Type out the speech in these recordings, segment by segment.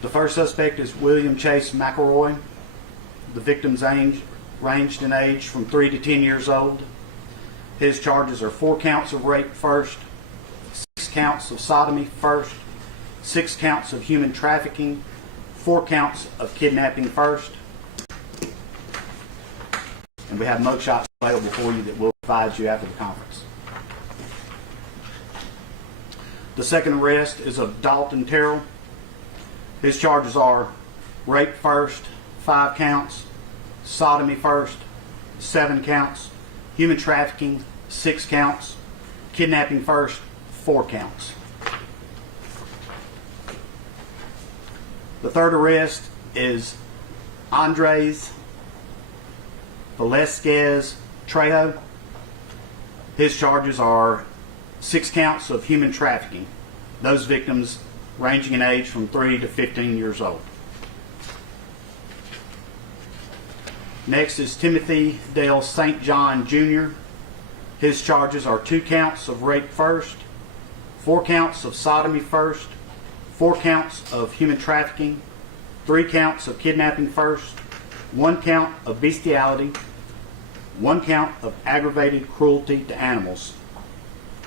The first suspect is William Chase McElroy. The victim's ranged in age from 3 to 10 years old. His charges are 4 counts of rape first, 6 counts of sodomy first, 6 counts of human trafficking, 4 counts of kidnapping first. And we have mugshots available for you that we'll provide you after the conference. The second arrest is of Dalton Terrell. His charges are rape first, 5 counts, sodomy first, 7 counts, human trafficking, 6 counts, kidnapping first, 4 counts. The third arrest is Andres Velasquez Trejo. His charges are 6 counts of human trafficking. Those victims ranging in age from 3 to 15 years old. Next is Timothy Dale St. John Jr. His charges are 2 counts of rape first, 4 counts of sodomy first, 4 counts of human trafficking, 3 counts of kidnapping first, 1 count of bestiality, 1 count of aggravated cruelty to animals.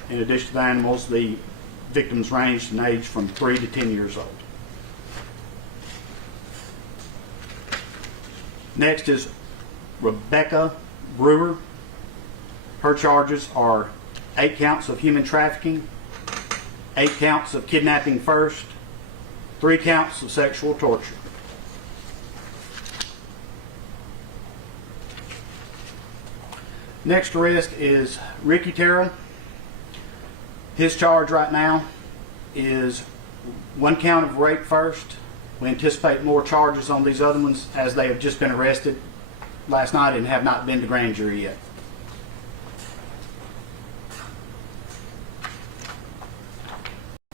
In addition to the animals, the victims ranged in age from 3 to 10 years old. Next is Rebecca Brewer. Her charges are 8 counts of human trafficking, 8 counts of kidnapping first, 3 counts of sexual torture. Next arrest is Ricky Terrell. His charge right now is 1 count of rape first. We anticipate more charges on these other ones as they have just been arrested last night and have not been to grand jury yet.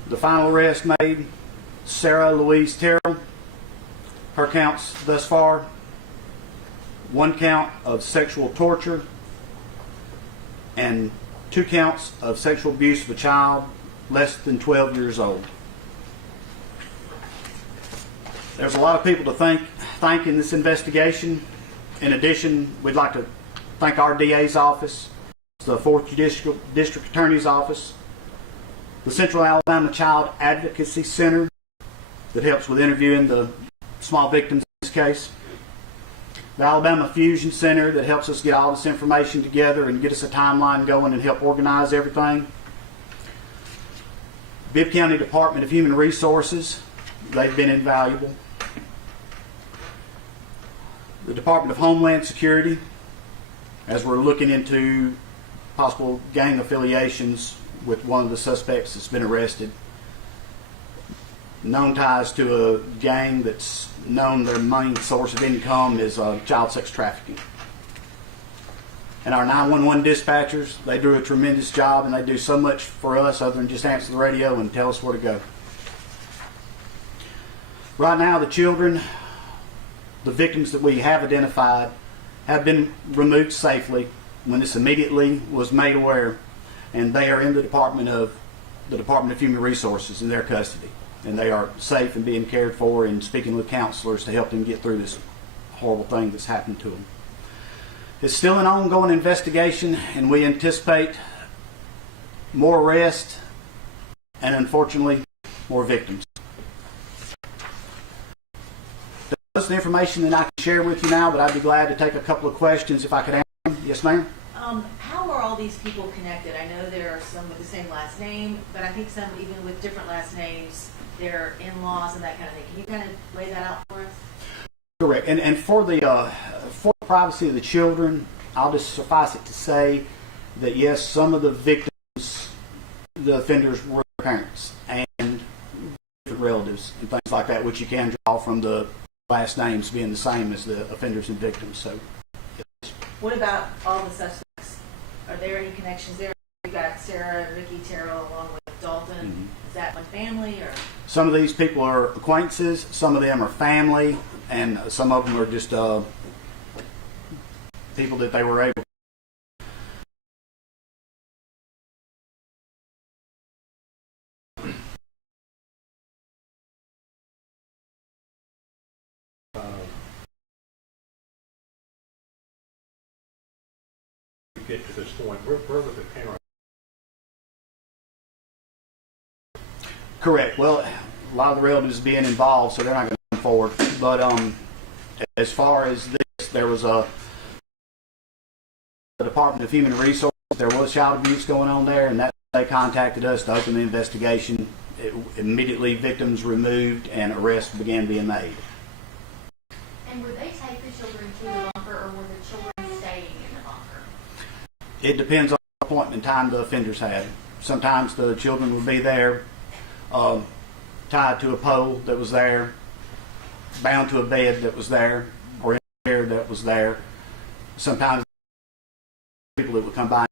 The final arrest made, Sarah Louise Terrell. Her counts thus far: 1 count of sexual torture and 2 counts of sexual abuse of a child less than 12 years old. There's a lot of people to thank in this investigation. In addition, we'd like to thank our DA's office, the 4th Judicial District Attorney's Office, the Central Alabama Child Advocacy Center that helps with interviewing the small victims in this case, the Alabama Fusion Center that helps us get all this information together and get us a timeline going and help organize everything, Bibb County Department of Human Resources, they've been invaluable, the Department of Homeland Security, as we're looking into possible gang affiliations with one of the suspects that's been arrested, known ties to a gang that's known their main source of income is child sex trafficking. And our 911 dispatchers, they do a tremendous job, and they do so much for us other than just answer the radio and tell us where to go. Right now, the children, the victims that we have identified, have been removed safely when this immediately was made aware, and they are in the Department of Human Resources in their custody. And they are safe and being cared for and speaking with counselors to help them get through this horrible thing that's happened to them. It's still an ongoing investigation, and we anticipate more arrests and, unfortunately, more victims. That's the information that I can share with you now, but I'd be glad to take a couple of questions if I could answer them. Yes, ma'am? How are all these people connected? I know there are some with the same last name, but I think some even with different last names, their in-laws and that kind of thing. Can you kind of lay that out for us? Correct. And for the privacy of the children, I'll just suffice it to say that yes, some of the victims, the offenders, were parents and different relatives and things like that, which you can draw from the last names being the same as the offenders and victims. So, yes. What about all the suspects? Are there any connections there? You've got Sarah and Ricky Terrell along with Dalton. Mm-hmm. Is that one family or? Some of these people are acquaintances, some of them are family, and some of them are just people that they were able get to this point, where would the parent? Correct. Well, a lot of the relatives being involved, so they're not going to come forward. But as far as this, there was the Department of Human Resources. There was child abuse going on there, and that they contacted us to open the investigation. Immediately, victims removed and arrests began being made. And would they take the children to the bunker, or were the children staying in the bunker? It depends on the appointment time the offenders had. Sometimes the children would be there, tied to a pole that was there, bound to a bed that was there, or in a chair that was there. Sometimes people that would come by.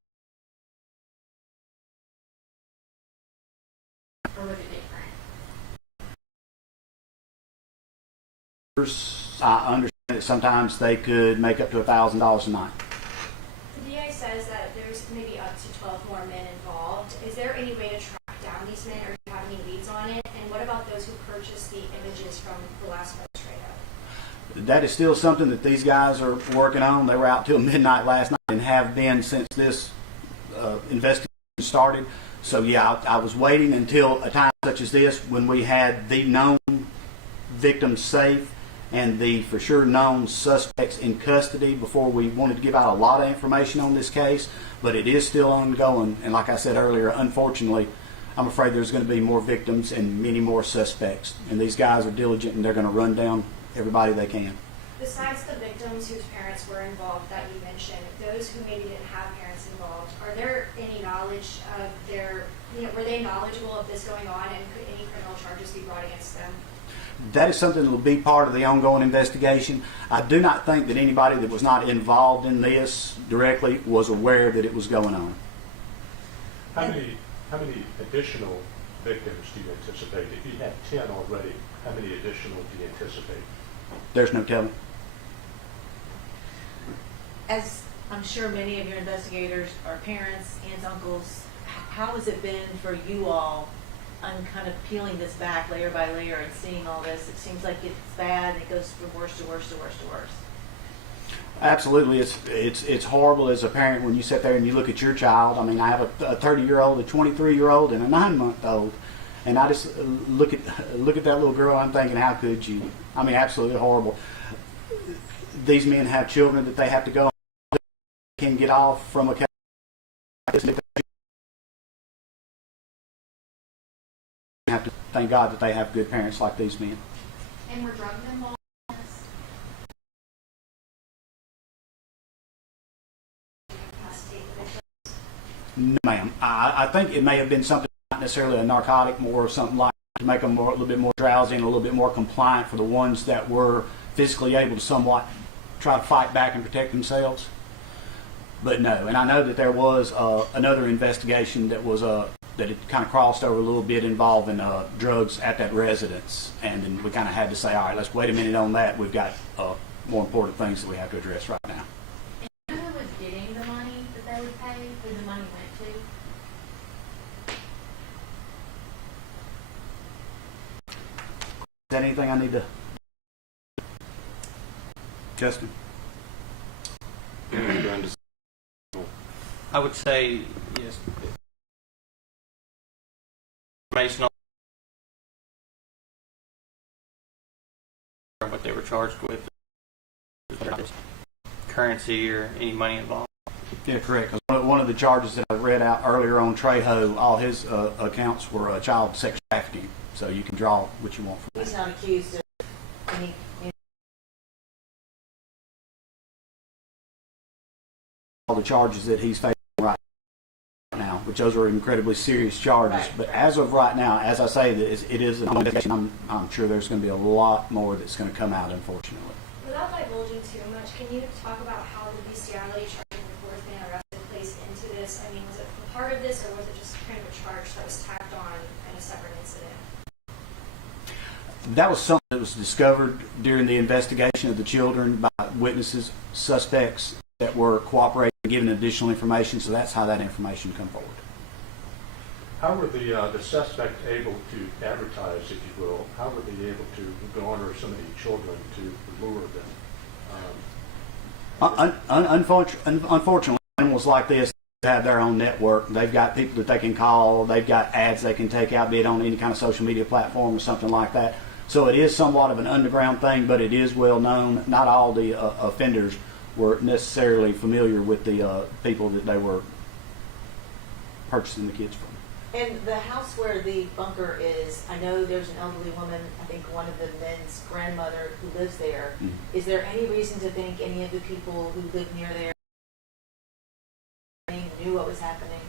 Or was it different? I understand that sometimes they could make up to $1,000 a night. The DA says that there's maybe up to 12 more men involved. Is there any way to track down these men, or do you have any leads on it? And what about those who purchased the images from the last perpetrator? That is still something that these guys are working on. They were out till midnight last night and have been since this investigation started. So yeah, I was waiting until a time such as this when we had the known victims safe and the for sure known suspects in custody before we wanted to give out a lot of information on this case. But it is still ongoing, and like I said earlier, unfortunately, I'm afraid there's going to be more victims and many more suspects. And these guys are diligent, and they're going to run down everybody they can. Besides the victims whose parents were involved that you mentioned, those who maybe didn't have parents involved, are there any knowledge of were they knowledgeable of this going on, and could any criminal charges be brought against them? That is something that will be part of the ongoing investigation. I do not think that anybody that was not involved in this directly was aware that it was going on. How many additional victims do you anticipate? If you have 10 already, how many additional do you anticipate? There's no telling. As I'm sure many of your investigators are parents, aunts, uncles, how has it been for you all on kind of peeling this back layer by layer and seeing all this? It seems like it's bad and it goes from worse to worse to worse to worse. Absolutely, it's horrible as a parent when you sit there and you look at your child. I mean, I have a 30-year-old, a 23-year-old, and a 9-month-old, and I just look at that little girl. I'm thinking, how could you? I mean, absolutely horrible. These men have children that they have to go on, can get off from a case. Have to thank God that they have good parents like these men. And were drugs involved in this? No, ma'am. I think it may have been something, not necessarily a narcotic, more something like to make them a little bit more drowsy and a little bit more compliant for the ones that were physically able to somewhat try to fight back and protect themselves. But no, and I know that there was another investigation that was that it kind of crossed over a little bit involving drugs at that residence, and then we kind of had to say, all right, let's wait a minute on that. We've got more important things that we have to address right now. And who was getting the money that they would pay? Who the money went to? Is that anything I need to... Justin? I would say yes. Information on what they were charged with, currency or any money involved. Yeah, correct. 'Cause one of the charges that I read out earlier on Trejo, all his accounts were child sex trafficking. So you can draw what you want from He's that. not accused of any. All the charges that he's facing right now, which those are incredibly serious charges. Right. But as of right now, as I say, it is an investigation. I'm sure there's going to be a lot more that's going to come out, unfortunately. Without divulging too much, can you talk about how the bestiality charge of the fourth man arrested plays into this? I mean, was it part of this, or was it just kind of a charge that was tacked on in a separate incident? That was something that was discovered during the investigation of the children by witnesses, suspects that were cooperating and giving additional information. So that's how that information come forward. How were the suspects able to advertise, if you will? How were they able to garner some of the children to lure them? Unfortunately, animals like this have their own network. They've got people that they can call. They've got ads they can take out, be it on any kind of social media platform or something like that. So it is somewhat of an underground thing, but it is well known. Not all the offenders were necessarily familiar with the people that they were purchasing the kids from. And the house where the bunker is, I know there's an elderly woman, I think one of the men's grandmother who lives there. Mm-hmm. Is there any reason to think any of the people who live near there knew what was happening?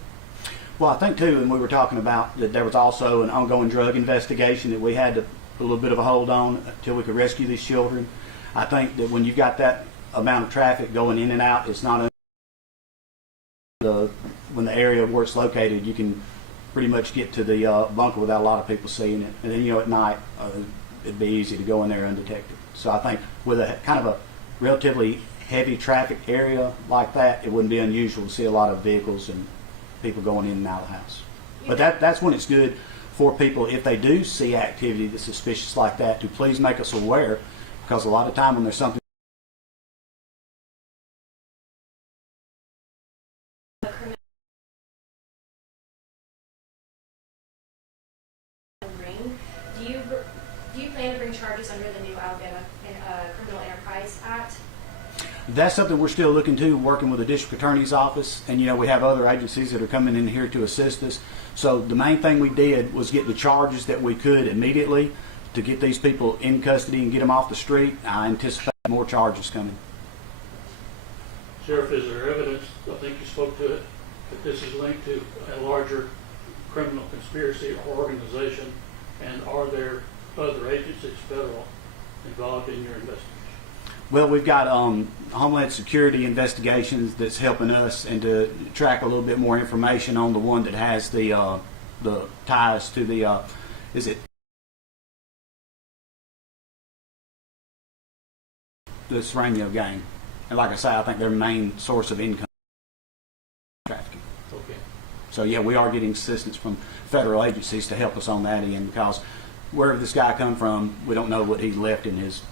Well, I think too, and we were talking about that there was also an ongoing drug investigation that we had to put a little bit of a hold on until we could rescue these children. I think that when you've got that amount of traffic going in and out, it's not when the area where it's located, you can pretty much get to the bunker without a lot of people seeing it. And then, you know, at night, it'd be easy to go in there undetected. So I think with a kind of a relatively heavy traffic area like that, it wouldn't be unusual to see a lot of vehicles and people going in and out of the house. But that's when it's good for people, if they do see activity that's suspicious like that, to please make us aware, because a lot of time when there's something Do you plan to bring charges under the new Alabama Criminal Enterprise Act? that's something we're still looking to, working with the district attorney's office, and you know we have other agencies that are coming in here to assist us. So the main thing we did was get the charges that we could immediately to get these people in custody and get them off the street. I anticipate more charges coming. Sheriff, is there evidence, I think you spoke to it, that this is linked to a larger criminal conspiracy or organization, and are there other agencies, federal, involved in your investigation? Well, we've got Homeland Security investigations that's helping us, and to track a little bit more information on the one that has the ties to the is it the Serrano gang. And like I say, I think their main source of income is trafficking. Okay. So yeah, we are getting assistance from federal agencies to help us on that end, because wherever this guy come from, we don't know what he left in his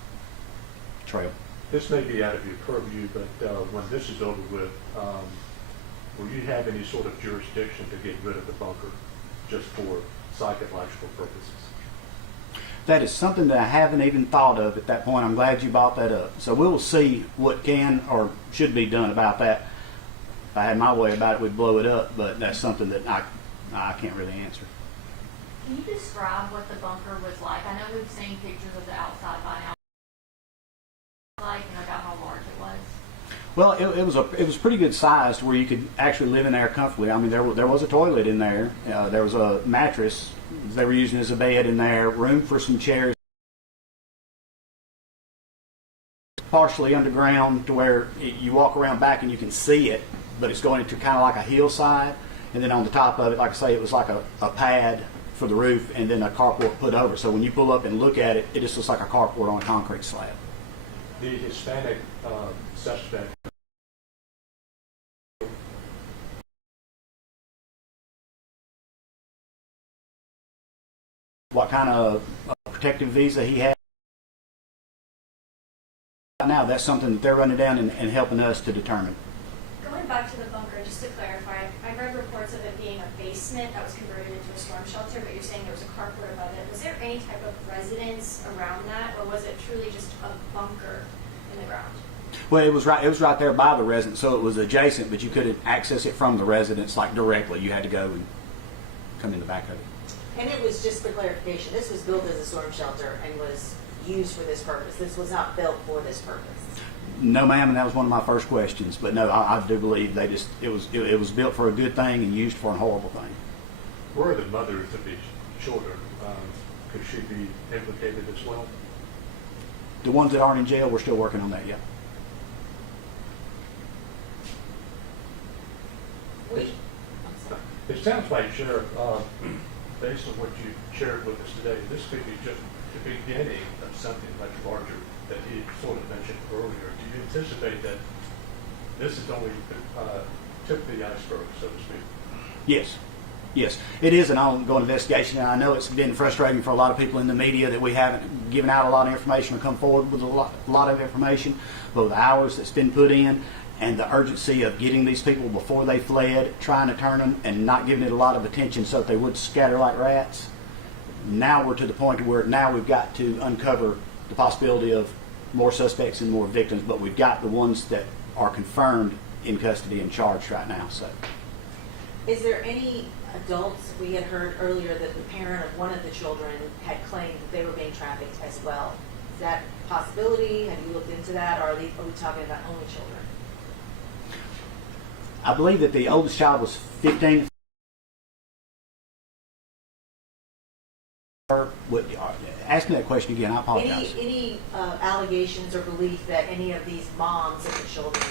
trail. This may be out of your purview, but when this is over with, will you have any sort of jurisdiction to get rid of the bunker just for psychological purposes? That is something that I haven't even thought of at that point. I'm glad you brought that up. So we'll see what can or should be done about that. If I had my way about it, we'd blow it up, but that's something that I can't really answer. Can you describe what the bunker was like? I know we've seen pictures of the outside by now. Like, and about how large it was. Well, it was pretty good sized where you could actually live in there comfortably. I mean, there was a toilet in there. There was a mattress they were using as a bed in there. Room for some chairs. Partially underground to where you walk around back and you can see it, but it's going into kind of like a hillside. And then on the top of it, like I say, it was like a pad for the roof and then a carport put over. So when you pull up and look at it, it just looks like a carport on a concrete slab. The Hispanic suspect. What kind of protective visa he had. Now that's something that they're running down and helping us to determine. Going back to the bunker, just to clarify, I read reports of it being a basement that was converted into a storm shelter, but you're saying there was a carport above it. Was there any type of residence around that, or was it truly just a bunker in the ground? Well, it was right there by the residence, so it was adjacent, but you couldn't access it from the residence like directly. You had to go and come in the back of it. And it was, just for clarification, this was built as a storm shelter and was used for this purpose. This was not built for this purpose. No, ma'am, and that was one of my first questions. But no, I do believe it was built for a good thing and used for a horrible thing. Where are the mothers of these children? Could she be implicated as well? The ones that aren't in jail, we're still working on that. Yeah. It sounds like, Sheriff, based on what you shared with us today, this could be just the beginning of something much larger that he sort of mentioned earlier. Do you anticipate that this is only tip of the iceberg, so to speak? Yes. Yes, it is an ongoing investigation, and I know it's been frustrating for a lot of people in the media that we haven't given out a lot of information or come forward with a lot of information. But with the hours that's been put in and the urgency of getting these people before they fled, trying to turn them and not giving it a lot of attention so that they would scatter like rats. Now we're to the point where now we've got to uncover the possibility of more suspects and more victims, but we've got the ones that are confirmed in custody and charged right now. So, Is there any adults, we had heard earlier that the parent of one of the children had claimed that they were being trafficked as well. Is that a possibility? Have you looked into that, or are we talking about only children? I believe that the oldest child was 15. Ask me that question again. I apologize. Any allegations or belief that any of these moms of the children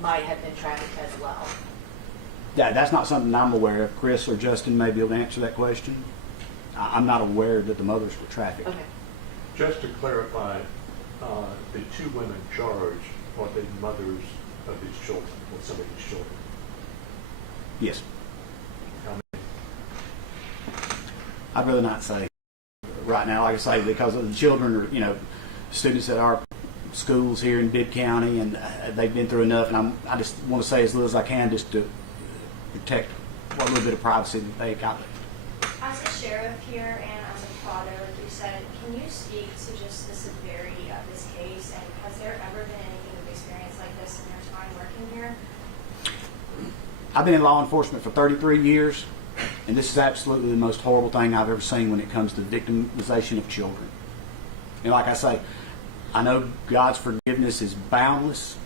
might have been trafficked as well? That's not something I'm aware of. Chris or Justin may be able to answer that question. I'm not aware that the mothers were trafficked. Okay. Just to clarify, the two women charged are the mothers of these children, or some of these children. Yes. How many? I'd rather not say right now, like I say, because of the children are, students at our schools here in Bibb County, and they've been through enough, and I just want to say as little as I can just to protect what little bit of privacy that they got. As a sheriff here and as a father, like you said, can you speak to just the severity of this case, and has there ever been anything of experience like this in your time working here? I've been in law enforcement for 33 years, and this is absolutely the most horrible thing I've ever seen when it comes to victimization of children. And like I say, I know God's forgiveness is boundless.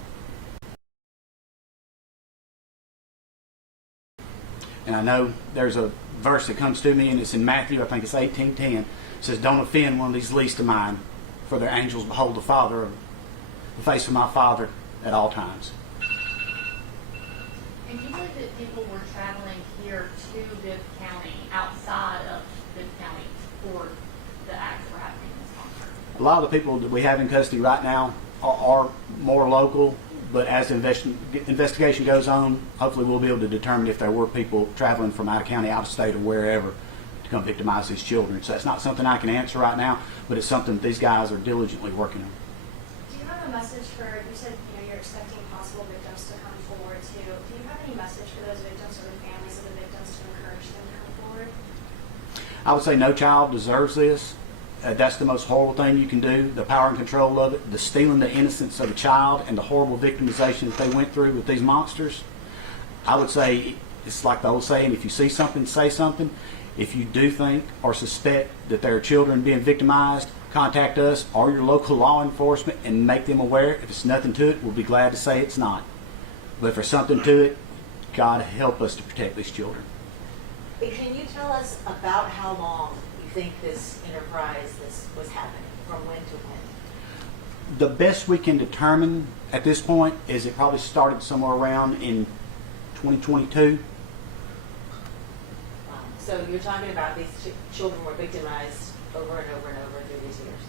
And I know there's a verse that comes to me, and it's in Matthew, I think it's 18:10. It says, "Don't offend one of these least of mine, for their angels behold the face of my Father at all times." And do you believe that people were traveling here to Bibb County, outside of Bibb County, for the acts that were happening in this concert? A lot of the people that we have in custody right now are more local, but as the investigation goes on, hopefully we'll be able to determine if there were people traveling from out of county, out of state, or wherever to come victimize these children. So that's not something I can answer right now, but it's something that these guys are diligently working on. Do you have a message for, you said you're expecting possible victims to come forward too. Do you have any message for those victims or the families of the victims to encourage them to come forward? I would say no child deserves this. That's the most horrible thing you can do, the power and control of it, the stealing the innocence of a child, and the horrible victimization that they went through with these monsters. I would say it's like the old saying, if you see something, say something. If you do think or suspect that there are children being victimized, contact us or your local law enforcement and make them aware. If it's nothing to it, we'll be glad to say it's not. But if there's something to it, God help us to protect these children. Can you tell us about how long you think this enterprise, this was happening, from when to when? The best we can determine at this point is it probably started somewhere around in 2022. So you're talking about these children were victimized over and over and over through these years.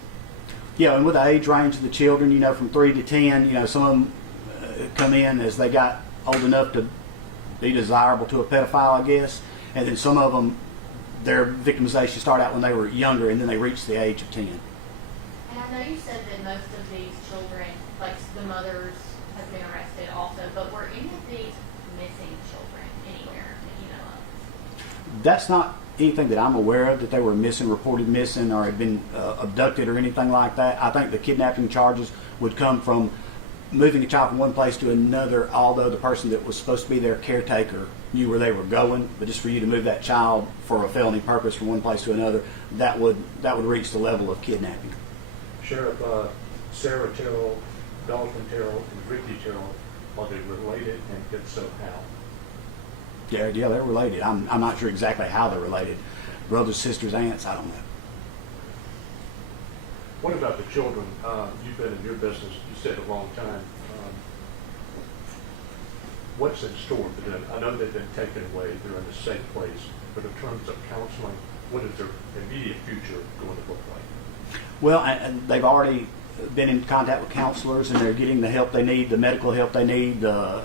Yeah, and with the age range of the children, from 3 to 10, some of them come in as they got old enough to be desirable to a pedophile, I guess. And then some of them, their victimization started out when they were younger, and then they reached the age of 10. And I know you said that most of these children, like the mothers, have been arrested also, but were any of these missing children anywhere that you know of? That's not anything that I'm aware of, that they were missing, reported missing, or had been abducted or anything like that. I think the kidnapping charges would come from moving a child from one place to another, although the person that was supposed to be their caretaker knew where they were going. But just for you to move that child for a felony purpose from one place to another, that would reach the level of kidnapping. Sheriff, Sarah Terrell, Dalton Terrell, and Ricky Terrell, are they related, and if so, how? Yeah, they're related. I'm not sure exactly how they're related. Brothers, sisters, aunts, I don't know. What about the children? You've been in your business, you said, a long time. What's in store for them? I know they've been taken away, they're in a safe place, but in terms of counseling, what does their immediate future going to look like? Well, and they've already been in contact with counselors, and they're getting the help they need, the medical help they need, the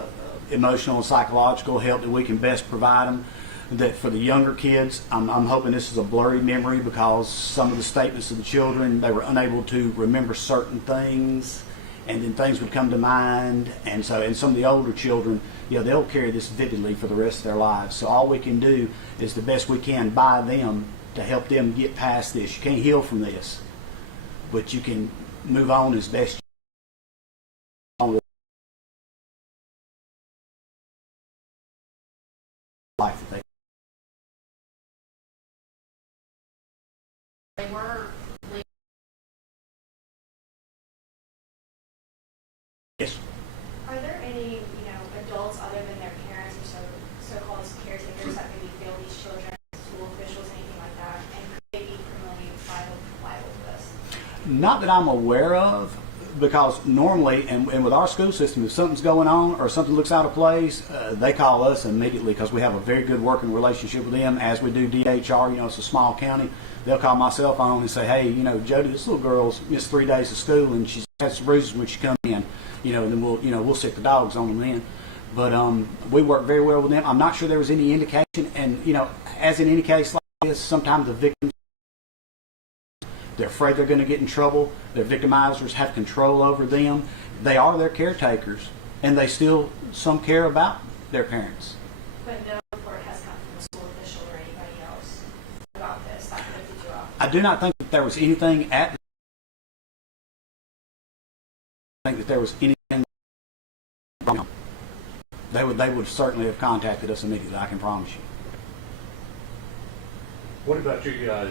emotional and psychological help that we can best provide them. That for the younger kids, I'm hoping this is a blurry memory, because some of the statements of the children, they were unable to remember certain things, and then things would come to mind, and some of the older children, they'll carry this vividly for the rest of their lives. So all we can do is the best we can by them to help them get past this. You can't heal from this, but you can move on as best you can with life that they. They were Yes. Are there any, adults other than their parents or so-called caretakers that maybe fail these children, school officials, anything like that, and could they be criminally liable for this? Not that I'm aware of, because normally, and with our school system, if something's going on or something looks out of place, they call us immediately because we have a very good working relationship with them, as we do DHR. It's a small county. They'll call my cell phone and say, hey, Jody, this little girl's missed 3 days of school and she's had some bruises when she come in. And then we'll sick the dogs on them then. But we work very well with them. I'm not sure there was any indication, and as in any case like this, sometimes the victims, they're afraid they're going to get in trouble. Their victimizers have control over them. They are their caretakers, and they still some care about their parents. But no report has come from the school official or anybody else about this that could have picked you up. I do not think that there was anything at. I think that there was anything. They would certainly have contacted us immediately. I can promise you. What about you guys?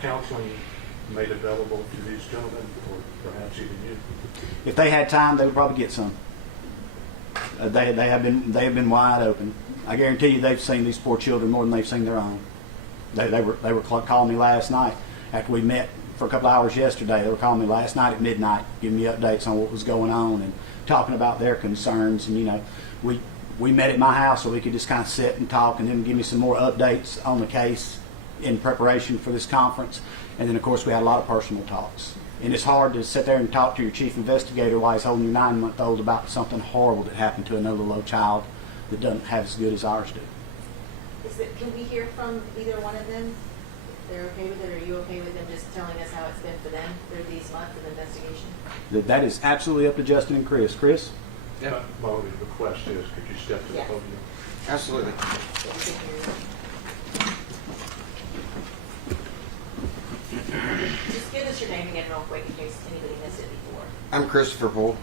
Counseling made available to these gentlemen, or perhaps even you? If they had time, they would probably get some. They have been wide open. I guarantee you, they've seen these poor children more than they've seen their own. They were calling me last night after we met for a couple hours yesterday. They were calling me last night at midnight, giving me updates on what was going on and talking about their concerns. And we met at my house so we could just kind of sit and talk, and then give me some more updates on the case in preparation for this conference. And then, of course, we had a lot of personal talks. And it's hard to sit there and talk to your chief investigator while he's holding your 9-month-old about something horrible that happened to another little child that doesn't have as good as ours do. Can we hear from either one of them? They're okay with it? Are you okay with them just telling us how it's been for them through these months of investigation? That is absolutely up to Justin and Chris. Chris? Yeah. My only request is, could you step to the podium? Absolutely. So we can hear you. Just give us your name again real quick in case anybody missed it before. I'm Christopher Poole.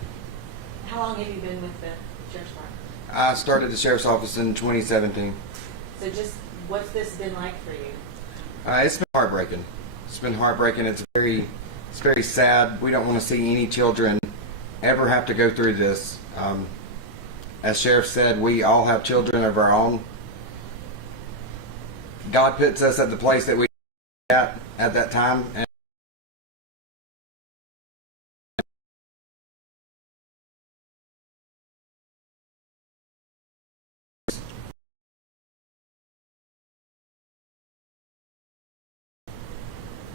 How long have you been with the sheriff's department? I started the sheriff's office in 2017. So just what's this been like for you? It's been heartbreaking. It's been heartbreaking. It's very sad. We don't want to see any children ever have to go through this. As Sheriff said, we all have children of our own. God puts us at the place that we at that time. And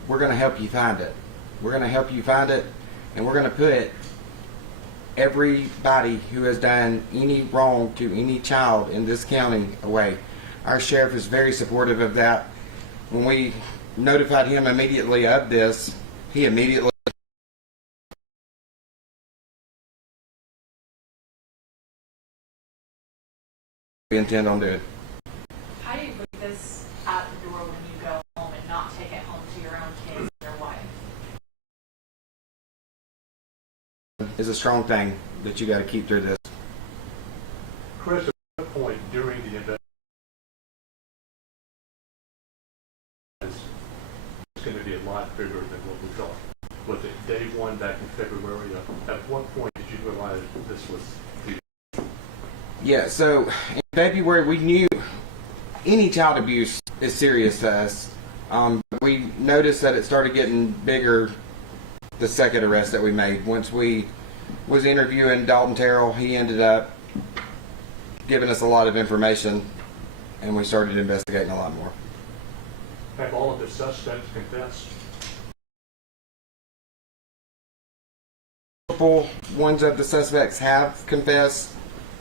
we're going to help you find it. We're going to help you find it, and we're going to put everybody who has done any wrong to any child in this county away. Our sheriff is very supportive of that. When we notified him immediately of this, he immediately we intend on doing. How do you leave this out the door when you go home and not take it home to your own kids and your wife? Is a strong thing that you got to keep through this. Chris, at what point during the investigation, it's going to be a lot bigger than what we thought? Was it day one back in February? At what point did you realize this was the... Yeah, so in February we knew any child abuse is serious to us. We noticed that it started getting bigger the second arrest that we made. Once we was interviewing Dalton Terrell, he ended up giving us a lot of information, and we started investigating a lot more. Have all of the suspects confessed? Multiple ones of the suspects have confessed.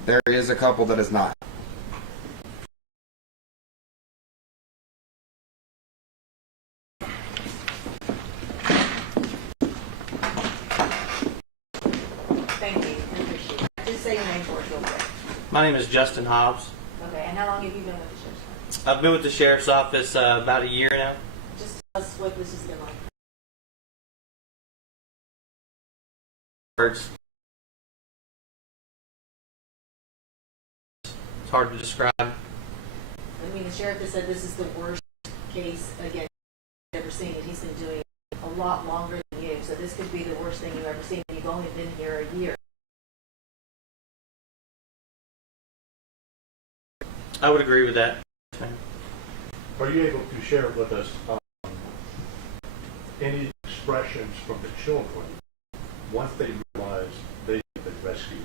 There is a couple that has not. My name is Justin Hobbs. Okay, and how long have you been with the sheriff's department? I've been with the sheriff's office about a year now. Just tell us what this has been like. Words. It's hard to describe. I mean, the sheriff has said this is the worst case again he's ever seen, and he's been doing it a lot longer than you. So this could be the worst thing you've ever seen. You've only been here a year. I would agree with that. Are you able to share with us any expressions from the children once they realize they've been rescued?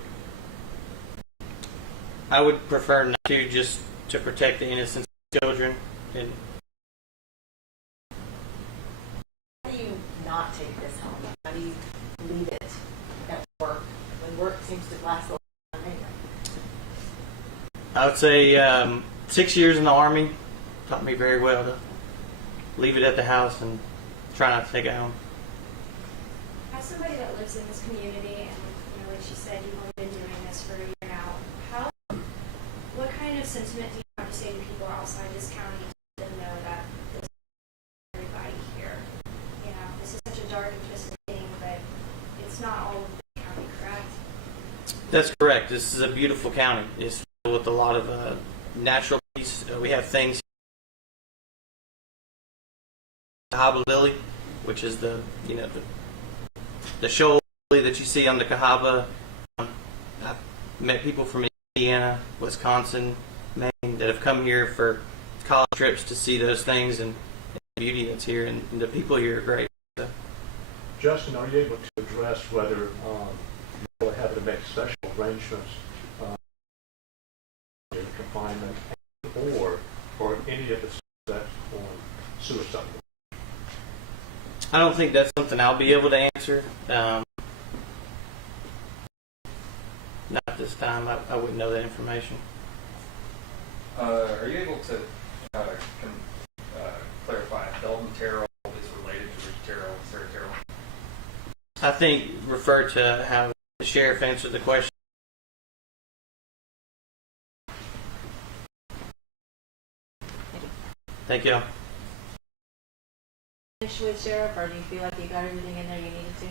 I would prefer not to, just to protect the innocent children. And How do you not take this home? How do you leave it at work when work seems to last a long time anyway? I would say 6 years in the Army taught me very well to leave it at the house and try not to take it home. As somebody that lives in this community, and like she said, you've only been doing this for a year now, what kind of sentiment do you have to say to people outside this county to let them know that this is everybody here? This is such a dark and twisted thing, but it's not all of the county, correct? That's correct. This is a beautiful county. It's filled with a lot of natural peace. We have things. Cahaba lily, which is the shoal lily that you see on the Cahaba. I've met people from Indiana, Wisconsin, Maine that have come here for college trips to see those things and the beauty that's here, and the people here are great. So. Justin, are you able to address whether you have to make special arrangements in confinement or any of the suspects on suicide? I don't think that's something I'll be able to answer. Not this time. I wouldn't know that information. Are you able to clarify if Dalton Terrell is related to Rich Terrell and Sarah Terrell? I think refer to how the sheriff answered the question. Thank you. Finish with sheriff, or do you feel like you got everything in there you needed to?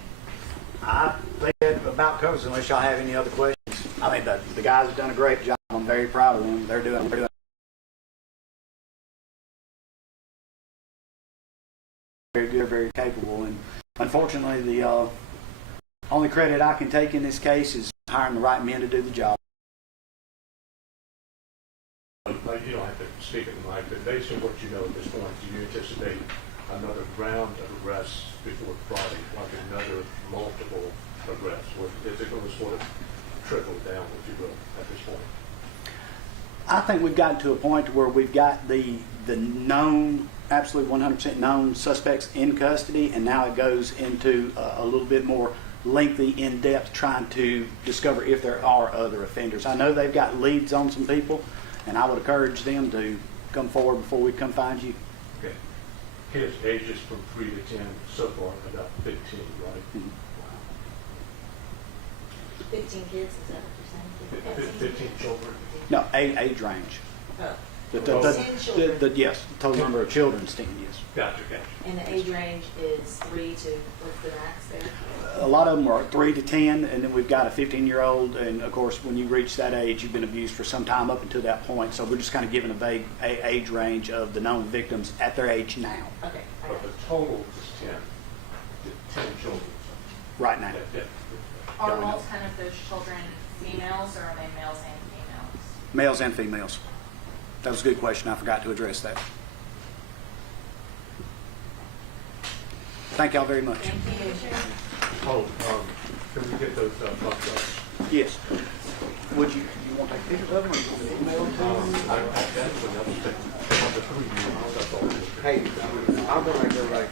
I think that about covers it, unless y'all have any other questions. I mean, the guys have done a great job. I'm very proud of them. They're doing very good, very capable. And unfortunately, the only credit I can take in this case is hiring the right men to do the job. You don't have to speak in the mic, but based on what you know at this point, do you anticipate another round of arrests before Friday, like another multiple arrests? Or is it going to sort of trickle down, if you will, at this point? I think we've gotten to a point where we've got the known, absolutely 100% known suspects in custody, and now it goes into a little bit more lengthy, in-depth trying to discover if there are other offenders. I know they've got leads on some people, and I would encourage them to come forward before we come find you. Okay. Kids ages from 3 to 10, so far about 15, right? Mm-hmm. 15 kids, is that what you're saying? 15 children. No, age range. Oh. The 10 children. yes, the total number of children is 10, yes. Gotcha. And the age range is 3 to, what's the max there? A lot of them are 3 to 10, and then we've got a 15-year-old, and of course, when you reach that age, you've been abused for some time up until that point. So we're just kind of giving a vague age range of the known victims at their age now, Okay. I But got the it. total is 10 children. right now. Are most kind of those children females, or are they males and females? Males and females. That was a good question. I forgot to address that. Thank y'all very much. Thank you. Oh, can we get those bus drives? Yes. Would you want to take pictures of them, or you want to email them to them? I definitely, I'll just take one to 3 years, that's all. Hey, I'm going to make everybody